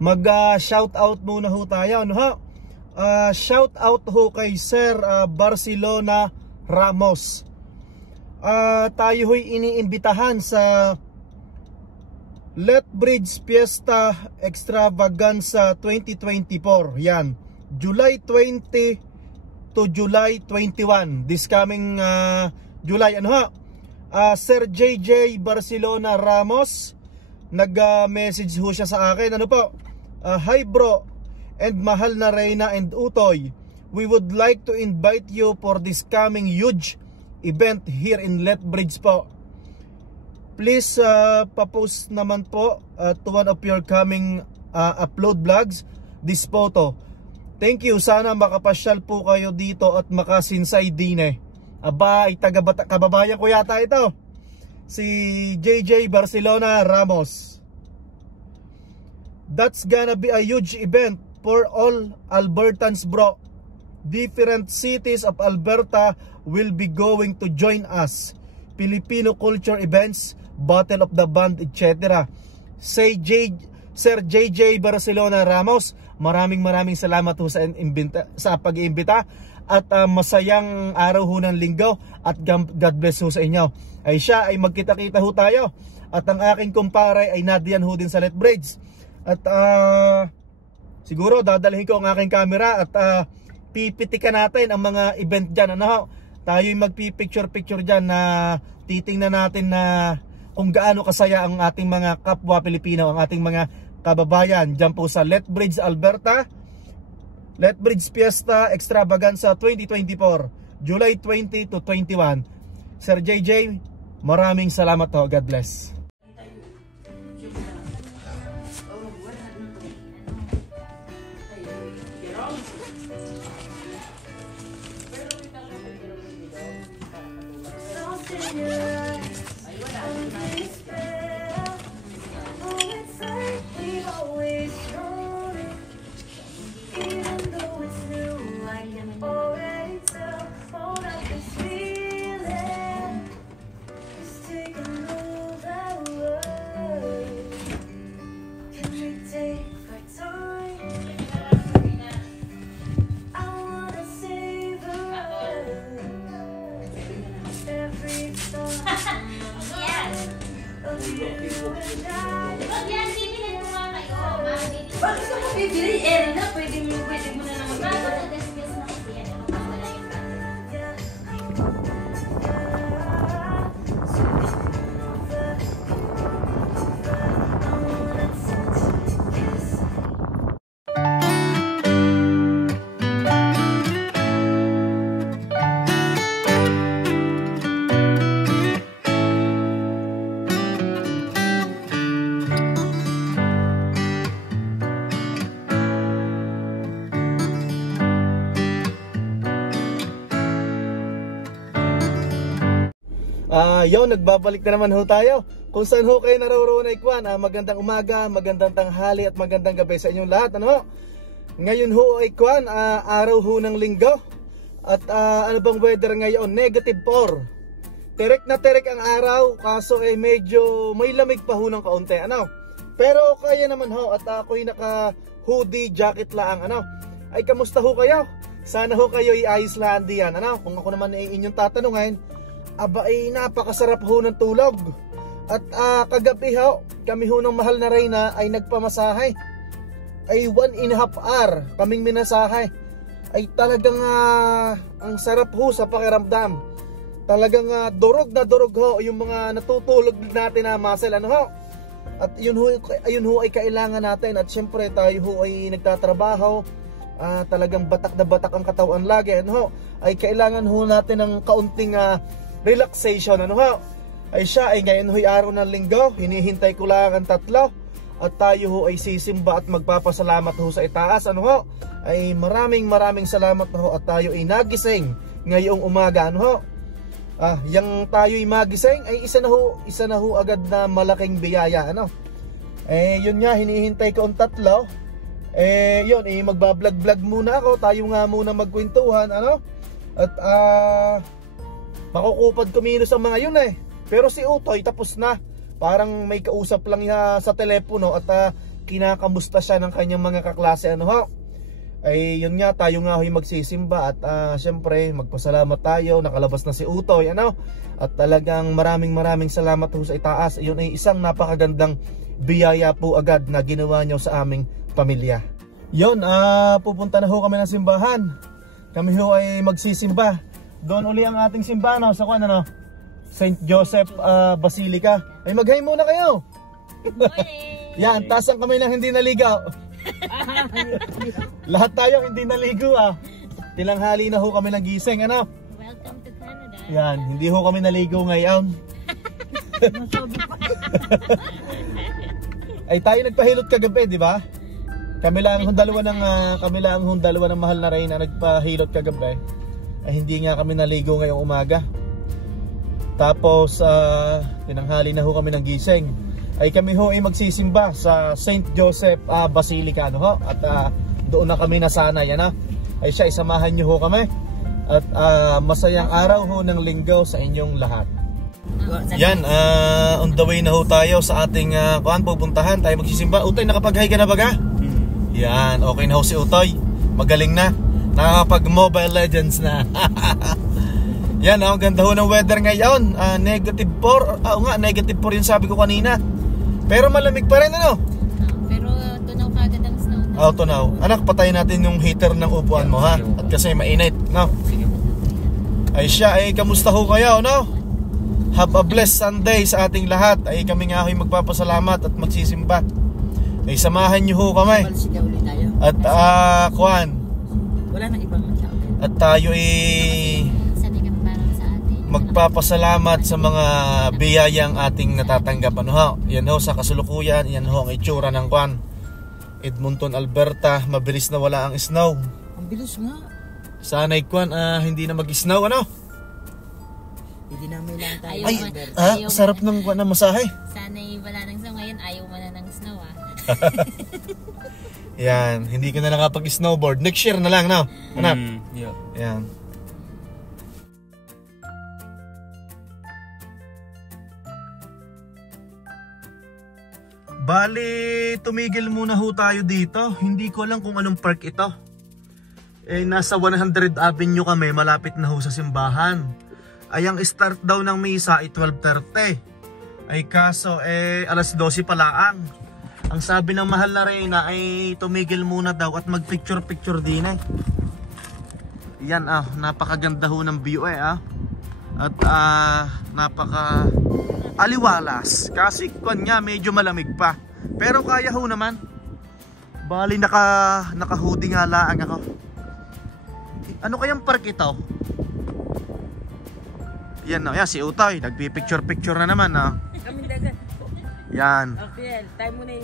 mag shout out muna ho tayo, ano ho? Shout out ho kay Sir Barcelona Ramos. Tayo ho'y iniimbitahan sa Lethbridge Fiesta Extravaganza 2024. Yan, July 20 to July 21. This coming July, ano ho? Sir JJ Barcelona Ramos nag-message ho siya sa akin. Ano po? Hi bro and mahal na Reyna and Utoy, we would like to invite you for this coming huge event here in Lethbridge po. Please pa-post naman po to one of your coming upload vlogs this photo. Thank you. Sana makapasyal po kayo dito at makasinsay din eh. Aba, ay kababayan ko yata ito, si JJ Barcelona Ramos. That's gonna be a huge event for all Albertans bro. Different cities of Alberta will be going to join us. Filipino culture events, Battle of the Band, etc. Say Sir JJ Barcelona Ramos, maraming salamat ho sa pag-iimbita at masayang araw ho ng linggo at God bless ho sa inyo. Ay siya ay magkita-kita ho tayo at ang aking kumpare ay nadiyan ho din sa Lethbridge. At siguro dadalhin ko ang aking camera at pipitikan natin ang mga event dyan, ano? Tayo'y magpipicture-picture dyan na titingnan natin na kung gaano kasaya ang ating mga kapwa Pilipino, ang ating mga kababayan dyan po sa Lethbridge, Alberta. Lethbridge Fiesta Extravaganza 2024, July 20 to 21. Sir JJ, maraming salamat ho. God bless. Bakit ka mabibili? Na, pwede mo na naman mabibili. Yon, nagbabalik na naman ho tayo. Kung saan ho kayo naroroon ay kwan, magandang umaga, magandang tanghali at magandang gabi sa inyong lahat, ano? Ngayon ho ay kwan, araw ho ng linggo. At ano bang weather ngayon? -4. Terek na terek ang araw, kaso eh medyo may lamig pa ho ng kaunti, ano? Pero kaya naman ho, at ako'y naka hoodie, jacket lang, ano? Ay kamusta ho kayo? Sana ho kayo ayos lang diyan, ano? Kung ako naman ay inyong tatanungin, aba ay napakasarap ho ng tulog. At kagabi ho, kami ho ng mahal na Reyna ay nagpamasahe. Ay 1.5 hour kaming minasahe. Ay talagang ang sarap ho sa pakiramdam. Talagang durog na durog ho yung mga natutulog natin na muscle, ano ho. At ayun ho ay kailangan natin. At syempre tayo ho ay nagtatrabaho, talagang batak na batak ang katawan lagi, ano ho. Ay kailangan ho natin ng kaunting relaxation, ano ho. Ay siya ay ngayon ho'y araw ng linggo, hinihintay ko lang ang 3 at tayo ho ay sisimba at magpapasalamat ho sa itaas, ano ho. Ay maraming salamat ho at tayo ay nagising ngayong umaga, ano ho. Yang tayo ay magising ay isa na ho agad na malaking biyaya, ano. Yun nga, hinihintay ko ang 3. Yun, magbablog muna ako, tayo nga muna magkwentuhan, ano. At makukupad kumilos ang mga yun Pero si Utoy tapos na. Parang may kausap lang niya sa telepono at kinakamusta siya ng kanyang mga kaklase, ano ho. Ay yun nga, tayo nga ho'y magsisimba at syempre magpasalamat tayo, nakalabas na si Utoy, ano. At talagang maraming salamat ho sa itaas. Yun ay isang napakagandang biyaya po agad na ginawa nyo sa aming pamilya. Yun, pupunta na ho kami ng simbahan. Kami ho ay magsisimba. Doon uli ang ating simbahan, no? Sa kwan, ano? St. Joseph Basilica. Ay mag-hi muna kayo. Yan, taas ang kamay ng hindi naligaw. Lahat tayo hindi naligo Tilanghali na ho kami nagising, ano? Welcome to Canada. Yan, hindi ho kami naligo ngayon. Ay tayo nagpahilot kagabi, di ba? Kami lang hong dalawa ng mahal na Reyna nagpahilot kagabi. Ay hindi nga kami naligo ngayong umaga. Tapos tinanghali na ho kami ng gising. Ay kami ho ay magsisimba sa St. Joseph Basilica, no ho? At doon na kami nasanay, ano? Ay siya, isamahan niyo ho kami. At masayang araw ho ng linggo sa inyong lahat. Yan, on the way na ho tayo sa ating pupuntahan. Tayo magsisimba. Utoy, nakapag-hi ka na baga? Yan, okay na ho si Utoy. Magaling na. Nakakapag Mobile Legends na. Yan, ang ganda ho ng weather ngayon. Negative 4. Negative 4 yung sabi ko kanina. Pero malamig pa rin, ano? Pero tunaw kagad ang snow. Tunaw. Anak, patayin natin yung heater ng upuan mo, ha? At kasi mainit, no? Ay siya, ay kamusta ho kayo, no? Have a blessed Sunday sa ating lahat. Ay kami nga ho'y magpapasalamat at magsisimba. Ay samahan niyo ho kami. At kuwan. Wala nang ibang tao. At tayo ay magpapasalamat sa mga biyayang ating natatanggap, ano ho. Yan ho sa kasulukuyan, yan ho ang itsura ng kuwan. Edmonton, Alberta, mabilis na wala ang snow. Ang bilis nga. Sana'y kuwan, hindi na mag-snow, ano? Hindi na may lang tayo. Ay, sarap ng kuwan na masahe. Sana'y wala ng snow ngayon, ayaw mo na ng snow Yan, hindi ka na nakapag-snowboard. Next year na lang, no? Anak? Yeah. Yan. Bali, tumigil muna ho tayo dito. Hindi ko alam kung anong park ito. Nasa 100 Avenue kami, malapit na ho sa simbahan. Ay ang start daw ng misa ay 12:30. Ay kaso alas 12 pa lang. Ang sabi ng mahal na Reyna ay tumigil muna daw at mag-picture din. Yan napakaganda ho ng view At napaka aliwalas. Kasi kanya medyo malamig pa. Pero kaya ho naman. Bali naka-hoodie nga lang ako. Ano kayang park ito? Yan yan si Utoy, nagpi-picture na naman Kami dagat. Yan. Okay, time mo na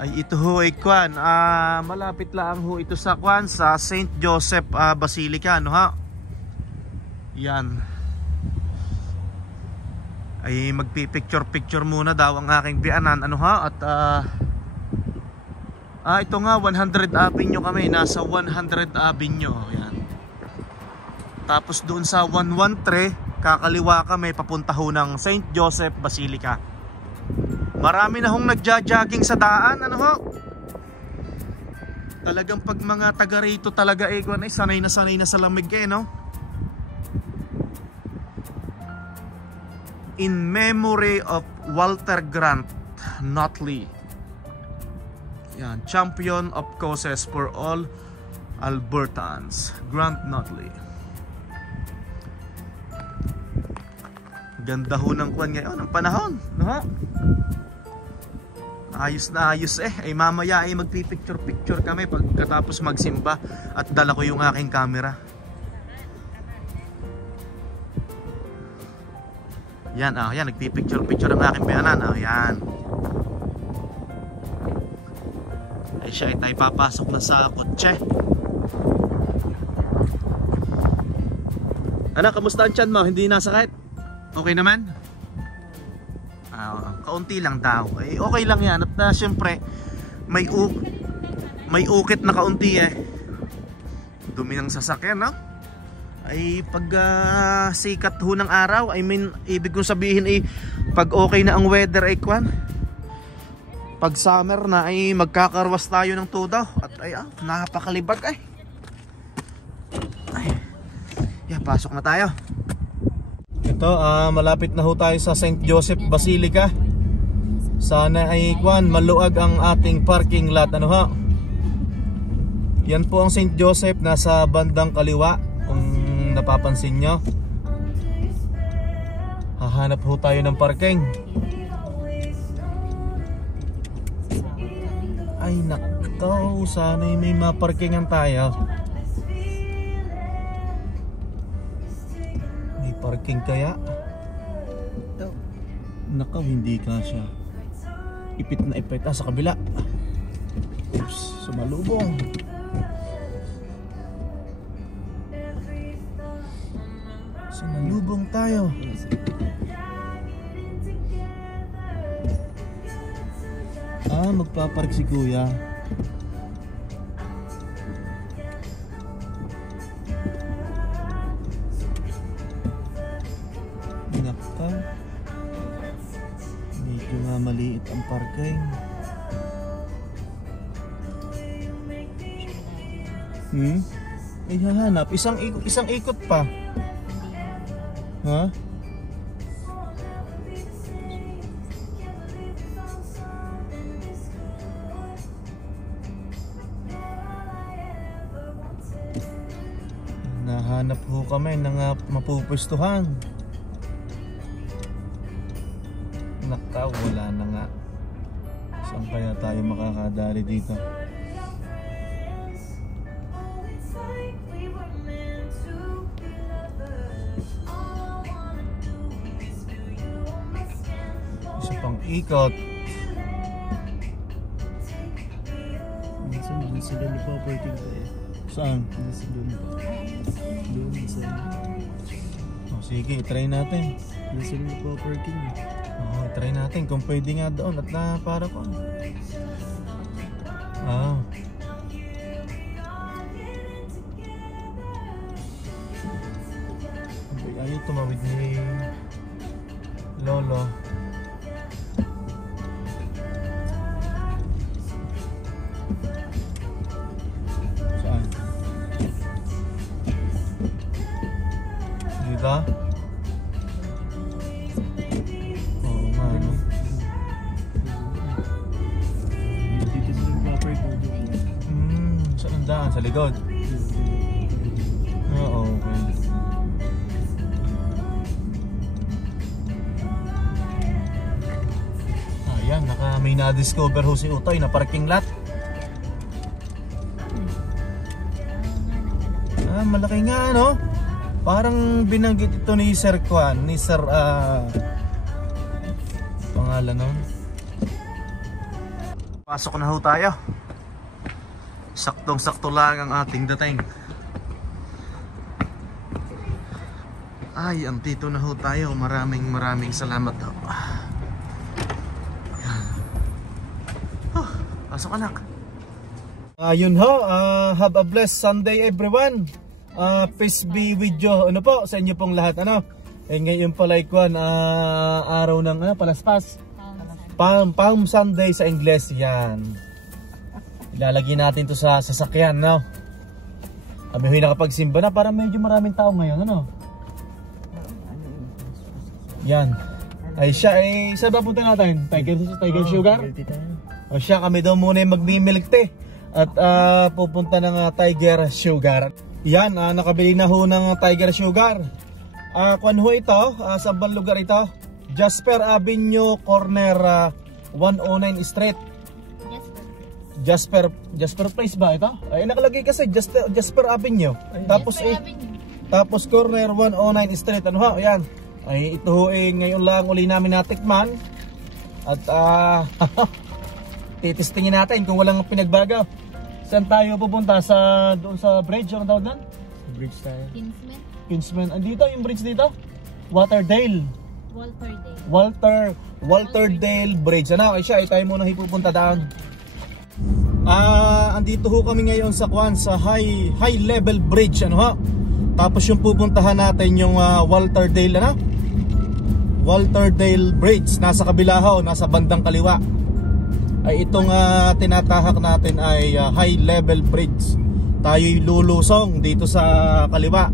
Ay ito ho ay kwan, malapit lang ho ito sa kwan sa St. Joseph Basilica, no ha? Yan. Ay magpi-picture muna daw ang aking biyanan, ano ha? At ito nga 100 Avenue kami, nasa 100 Avenue. Yan. Tapos doon sa 113 kakaliwa kami papunta ho ng St. Joseph Basilica. Marami na hong nagja-jogging sa daan, ano ho? Talagang pag mga taga rito talaga sanay na sa lamig no? In memory of Walter Grant Notley. Yan, champion of causes for all Albertans. Grant Notley. Ganda ho ng kwan ngayon, ang panahon, no? Ayos na ayos ay mamaya ay magpipicture kami pagkatapos magsimba at dala ko yung aking camera. Yan yan nagpipicture ang aking biyanan yan. Ay siya ay tayo papasok na sa kotse. Anak, kamusta ang tiyan mo? Hindi nasakit? Okay naman? Kaunti lang daw. Okay lang yan. At syempre may ukit na kaunti Dumi ng sasakyan, no? Ay pag sikat ho ng araw, I mean, ibig kong sabihin pag okay na ang weather ay kwan, pag summer na ay magkakarwas tayo ng tudaw. At ay napakalibag ay. Pasok na tayo. Ito, malapit na ho tayo sa St. Joseph Basilica. Sana ay maluag ang ating parking lot. Ano ha? Yan po ang St. Joseph, nasa bandang kaliwa. Kung napapansin nyo, hahanap ho tayo ng parking. Ay nako, sana may maparkingan tayo. Parking kaya? Nakaw, hindi kasya. Ipit na ipit. Sa kabila. Oops, sumalubong. Sumalubong tayo. Magpapark si kuya. Medyo nga maliit ang parking. Ay hahanap, isang ikot pa. Ha? Nahanap ho kami ng mapupwestuhan. Nakaw, wala na nga. Saan kaya tayo makakadali dito? Isa pang ikot. Nasa doon pa parking tayo. Saan? Nasa doon pa. Doon sa... Sige, try natin. Nasa doon pa parking. Try natin kung pwede nga doon at para ko. Ayaw tumawid ni Lolo. Saan? Dito? Sa likod. Okay. Ayan, may na-discover ho si Utoy na parking lot. Malaki nga, no? Parang binanggit ito ni Sir Kwan, ni Sir pangalan nun. Pasok na ho tayo. Saktong-sakto lang ang ating dating. Ay, andito na ho tayo. Maraming salamat ho. Pasok anak. Ayun ho, have a blessed Sunday everyone. Peace be with you. Ano po, sa inyo pong lahat. Ngayon pala araw ng palaspas. Palm Sunday sa Ingles. Yan. Ilalagay natin to sa sasakyan, no? Kami nakapagsimba na, parang medyo maraming tao ngayon, ano? Yan. Ay siya, saan ba punta natin? Tiger Sugar? O siya, kami daw muna yung magmimilk tea. At pupunta ng Tiger Sugar. Yan, nakabili na ho ng Tiger Sugar. Kung ho ito, sa bang lugar ito? Jasper Avenue, corner 109 Street. Jasper Place ba ito? Ay nakalagay kasi Jasper Avenue. Tapos corner 109 Street. Ano ho? Ayan. Ay ito ho ngayon lang uli namin natikman. At titistingin natin kung walang pinagbago. Saan tayo pupunta? Doon sa bridge? Ano tawag doon? Bridge tayo. Kinsman. Andito yung bridge dito? Walterdale Bridge. Ano? Ay siya, tayo muna pupunta doon. Andito ho kami ngayon sa high level bridge, ano ha? Tapos yung pupuntahan natin yung Walterdale Bridge, nasa kabila ho, nasa bandang kaliwa. ay itong tinatahak natin ay high level bridge. Tayo'y lulusong dito sa kaliwa.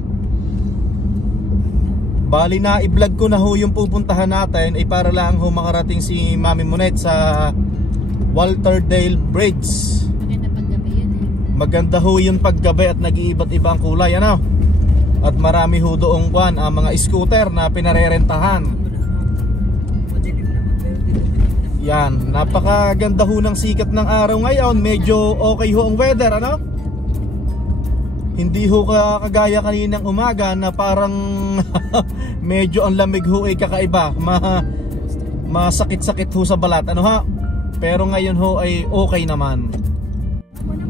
Bali na i-vlog ko na ho yung pupuntahan natin ay para lang ho makarating si Mami Monet sa Walterdale Bridge. Maganda paggabi yun eh. Maganda ho yung paggabi at nag-iiba't ibang kulay, ano? At marami ho doong mga scooter na pinarerentahan. Yan, napakaganda ho ng sikat ng araw ngayon. Medyo okay ho ang weather, ano? Hindi ho kagaya kaninang umaga na parang medyo ang lamig ho ay kakaiba. Masakit-sakit ho sa balat, ano ha? Pero ngayon ho ay okay naman.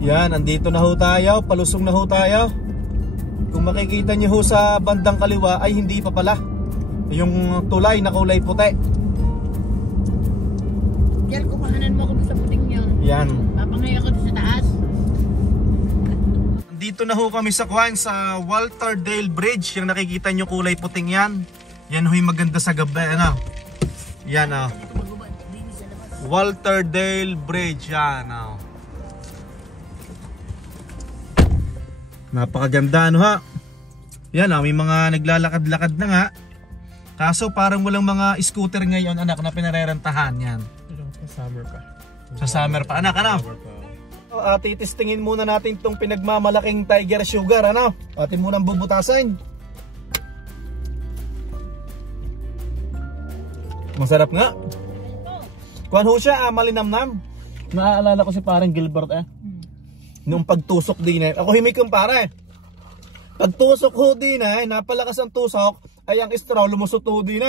Yan, andito na ho tayo, palusong na ho tayo. Kung makikita nyo ho sa bandang kaliwa ay hindi pa pala yung tulay na kulay puti. Yan, kumahanan mo ako sa puting yun. Yan. Papangay ako sa taas. Dito na ho kami sa sa Walterdale Bridge. Yung nakikita nyo kulay puting yan. Yan ho'y maganda sa gabi, ano? Yan, oh. Walterdale Bridge, yan, oh. Napakaganda, ano ha? Yan, oh, may mga naglalakad-lakad na nga. Kaso parang walang mga scooter ngayon, anak, na pinarerentahan. Yan. Sa summer pa. Sa summer pa, anak, ano? Titistingin muna natin itong pinagmamalaking Tiger Sugar, ano? Atin munang bubutasin. Masarap nga. Kuhan ho siya, malinamnam. Naaalala ko si parang Gilbert nung pagtusok din ako himik yung pare. Pagtusok ho din napalakas ang tusok, ay ang straw lumusot ho din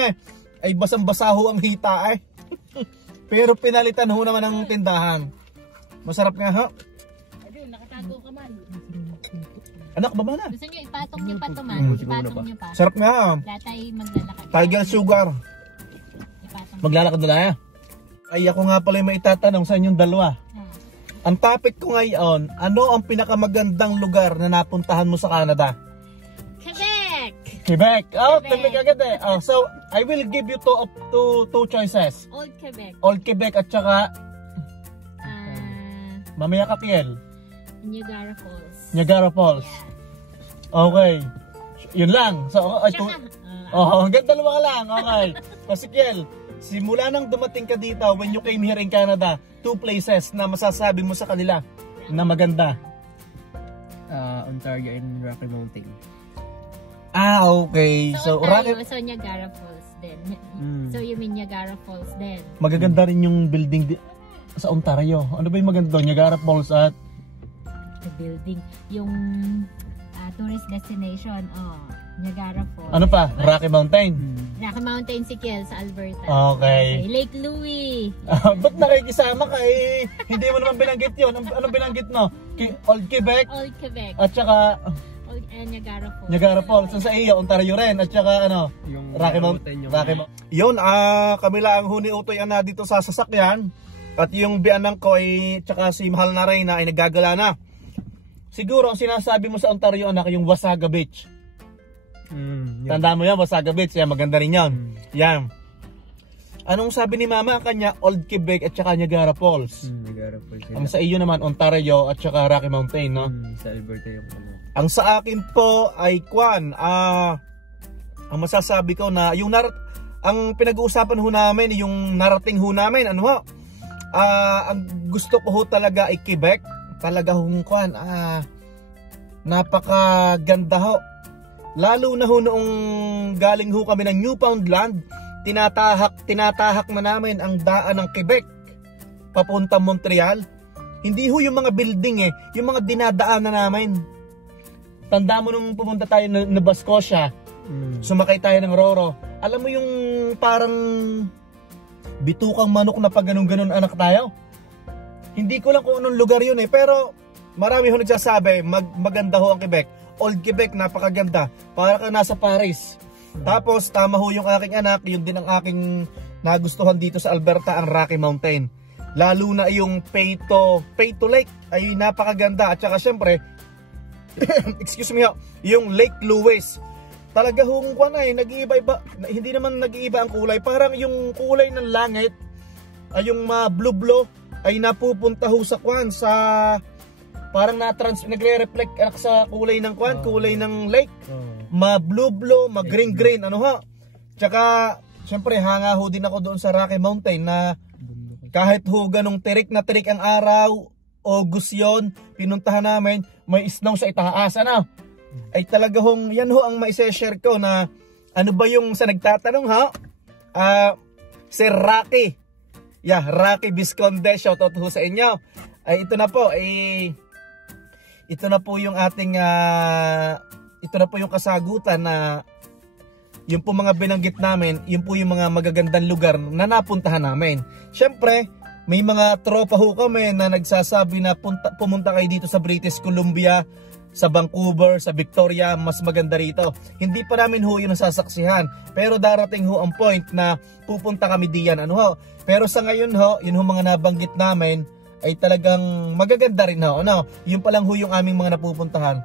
ay basang-basa ho ang hita Pero pinalitan ho naman ang tindahan. Masarap nga ho. Ayun, nakatago ka man. Anak, baba na. Gusto nyo ipatong nyo pa ito man. Ipatong nyo pa. Sarap nga. Lahat ay maglalakad. Tiger Sugar. Ipatong. Maglalakad na lang. Ay ako nga pala may itatanong sa inyong dalawa. Ang topic ko ngayon, ano ang pinakamagandang lugar na napuntahan mo sa Canada? Quebec! Quebec. Oh, Quebec agad eh. Oh, so, I will give you two choices. Old Quebec. Old Quebec at saka mamaya Katiel. Niagara Falls. Niagara Falls. Yeah. Okay. Yun lang. So, hanggang dalawa ka lang. Okay. Kasikiel, simula nang dumating ka dito, when you came here in Canada, two places na masasabi mo sa kanila na maganda. Ontario and Rocky Mountain. Okay. So Niagara Falls din. So you mean Niagara Falls din? Magaganda rin yung building sa Ontario. Ano ba yung maganda doon? Niagara Falls at the building, yung tourist destination, Niagara Falls. ano pa? Rocky Mountain. Rocky Mountain si Kiel sa Alberta. Okay. Lake Louise. Ba't nakikisama ka eh? Hindi mo naman binanggit yun. Anong binanggit mo? Old Quebec? Old Quebec. At saka Niagara Falls. Niagara Falls. Sa iyo, Ontario rin. At saka Yung Rocky Mountain. Yun, kami lang huni utoy na dito sa sasakyan. At yung bianang ko ay, tsaka si Mahal na Reyna ay nagagala na. Siguro ang sinasabi mo sa Ontario, anak, yung Wasaga Beach. Tanda mo yan, Wasaga Beach. Yan, maganda rin yan. Yan. Anong sabi ni Mama? Ang kanya, Old Quebec at saka Niagara Falls. Niagara Falls. Ang sa iyo naman, Ontario at saka Rocky Mountain, no? Sa Alberta yung Ang sa akin po ay ang masasabi ko na yung ang pinag-uusapan ho namin, yung narating ho namin, ano ho? Ang gusto ko ho talaga ay Quebec. Talaga hong napakaganda ho. Lalo na ho noong galing ho kami ng Newfoundland, tinatahak na namin ang daan ng Quebec papunta Montreal. Hindi ho yung mga building yung mga dinadaanan namin. Tanda mo nung pumunta tayo na Nova Scotia, sumakay tayo ng Roro. Alam mo yung parang bitukang manok na pag ganun-ganun anak tayo? Hindi ko lang kung anong lugar yun pero marami ho nagsasabi, maganda ho ang Quebec. Old Quebec, napakaganda. Para ka nasa Paris. Tapos, tama ho yung aking anak, yun din ang aking nagustuhan dito sa Alberta, ang Rocky Mountain. Lalo na yung Peyto Lake, ay napakaganda. At saka syempre, excuse me ho, yung Lake Louise. Talaga hong nag-iiba-iba, hindi naman nag-iiba ang kulay. Parang yung kulay ng langit, ay yung blue blow ay napupunta ho sa kwan sa parang nagre-reflect sa kulay ng kwan, kulay ng lake. Ma-blue blow, ma-green green, ano ho. Tsaka syempre hanga ho din ako doon sa Rocky Mountain na kahit ho ganong tirik na tirik ang araw, August yon, pinuntahan namin, may snow sa itaas, ano. Ay talaga hong, yan ho ang maise-share ko na ano ba yung sa nagtatanong ha? Sir Rocky. Yeah, Rocky Visconde, shoutout ho sa inyo. Ay ito na po, ito na po yung ating ito na po yung kasagutan na yung po mga binanggit namin, yun po yung mga magagandang lugar na napuntahan namin. Syempre, may mga tropa ho kami na nagsasabi na pumunta kayo dito sa British Columbia, sa Vancouver, sa Victoria, mas maganda rito. Hindi pa namin ho yun nasasaksihan, pero darating ho ang point na pupunta kami diyan, ano ho. Pero sa ngayon ho, yun ho mga nabanggit namin ay talagang magaganda rin ho, ano. Yun pa lang ho yung aming mga napupuntahan.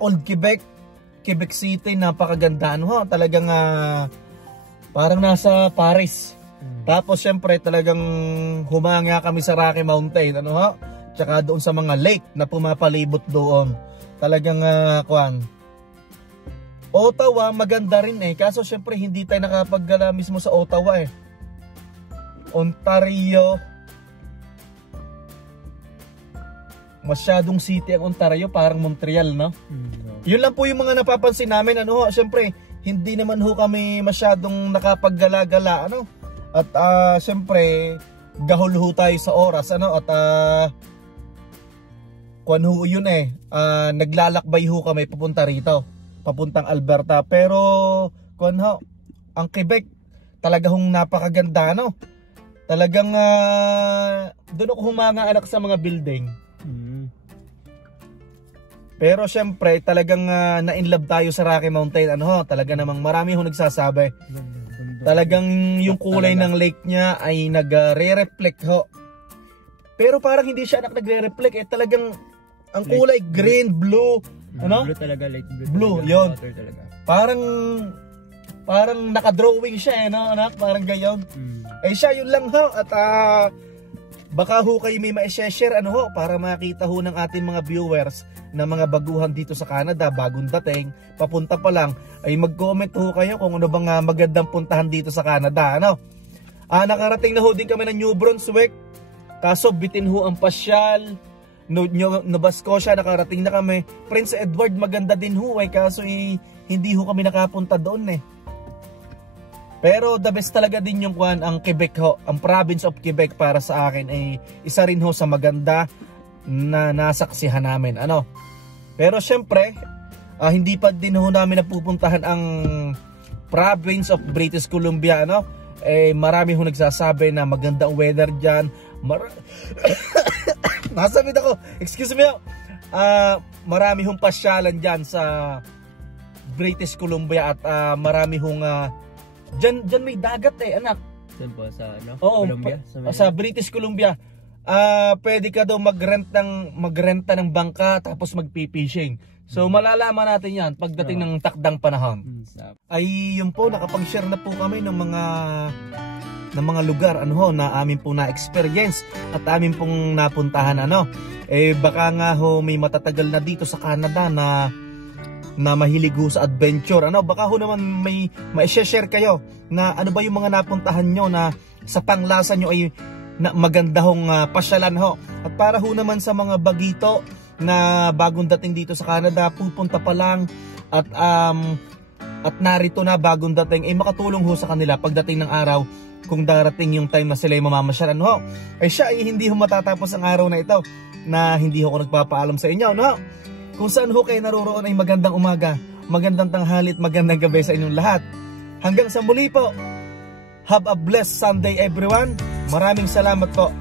Old Quebec, Quebec City, napakaganda, ano ho. Talagang parang nasa Paris. Tapos syempre talagang humanga kami sa Rocky Mountain, ano ho. Tsaka doon sa mga lake na pumapalibot doon. Talagang kuan. Ottawa maganda rin kaso syempre hindi tayo nakapagala mismo sa Ottawa Ontario. Masyadong city ang Ontario, parang Montreal, no? Yun lang po yung mga napapansin namin, ano ho. Syempre hindi naman ho kami masyadong nakapaggala-gala, ano? At syempre gahol ho tayo sa oras, ano? At kuan ho yun naglalakbay ho kami papunta rito, papuntang Alberta. Pero kuan ho, ang Quebec talaga hong napakaganda, no? Talagang doon ako humanga anak sa mga building. Pero syempre talagang na-inlove tayo sa Rocky Mountain, ano ho. Talaga namang marami ho nagsasabi. Talagang yung kulay ng lake niya ay nagre-reflect ho. Pero parang hindi siya nagre-reflect talagang ang kulay green, blue, ano? Blue talaga, light blue. Blue, yun. Parang naka-drawing siya no, anak? Parang gayon. Ay siya, yun lang ho. At baka ho kayo may ma-share, ano ho, para makita ho ng ating mga viewers na mga baguhan dito sa Canada, bagong dating, papunta pa lang, ay mag-comment ho kayo kung ano bang magandang puntahan dito sa Canada, ano? Nakarating na ho din kami ng New Brunswick, kaso bitin ho ang pasyal. Nova Scotia, nakarating na kami. Prince Edward, maganda din ho kaso hindi ho kami nakapunta doon Pero the best talaga din yung ang Quebec ho, ang province of Quebec para sa akin ay isa rin ho sa maganda na nasaksihan namin, ano. Pero syempre, hindi pa din ho namin napupuntahan ang province of British Columbia, ano. Marami ho nagsasabi na magandang weather diyan. Nasabit ako, excuse me. Marami hong pasyalan diyan sa British Columbia at marami hong Diyan may dagat anak. Saan po? Sa Columbia? Sa British Columbia. Pwede ka daw magrenta ng bangka tapos magpipishing. So malalaman natin yan pagdating ng takdang panahon. Ay yun po, nakapag-share na po kami ng mga lugar na amin po na-experience at amin pong napuntahan, ano. Baka nga ho may matatagal na dito sa Canada na mahilig ho sa adventure, ano. Baka ho naman may ma-share kayo na ano ba yung mga napuntahan nyo na sa panglasa nyo ay maganda hong pasyalan ho. At para ho naman sa mga bagito na bagong dating dito sa Canada, pupunta pa lang at narito na bagong dating, makatulong ho sa kanila pagdating ng araw kung darating yung time na sila ay mamamasyalan ho. Siya ay hindi ho matatapos ang araw na ito na hindi ho ako nagpapaalam sa inyo, no? Kung saan ho kayo naroroon ay magandang umaga, magandang tanghali at magandang gabi sa inyong lahat. Hanggang sa muli po. Have a blessed Sunday everyone. Maraming salamat po.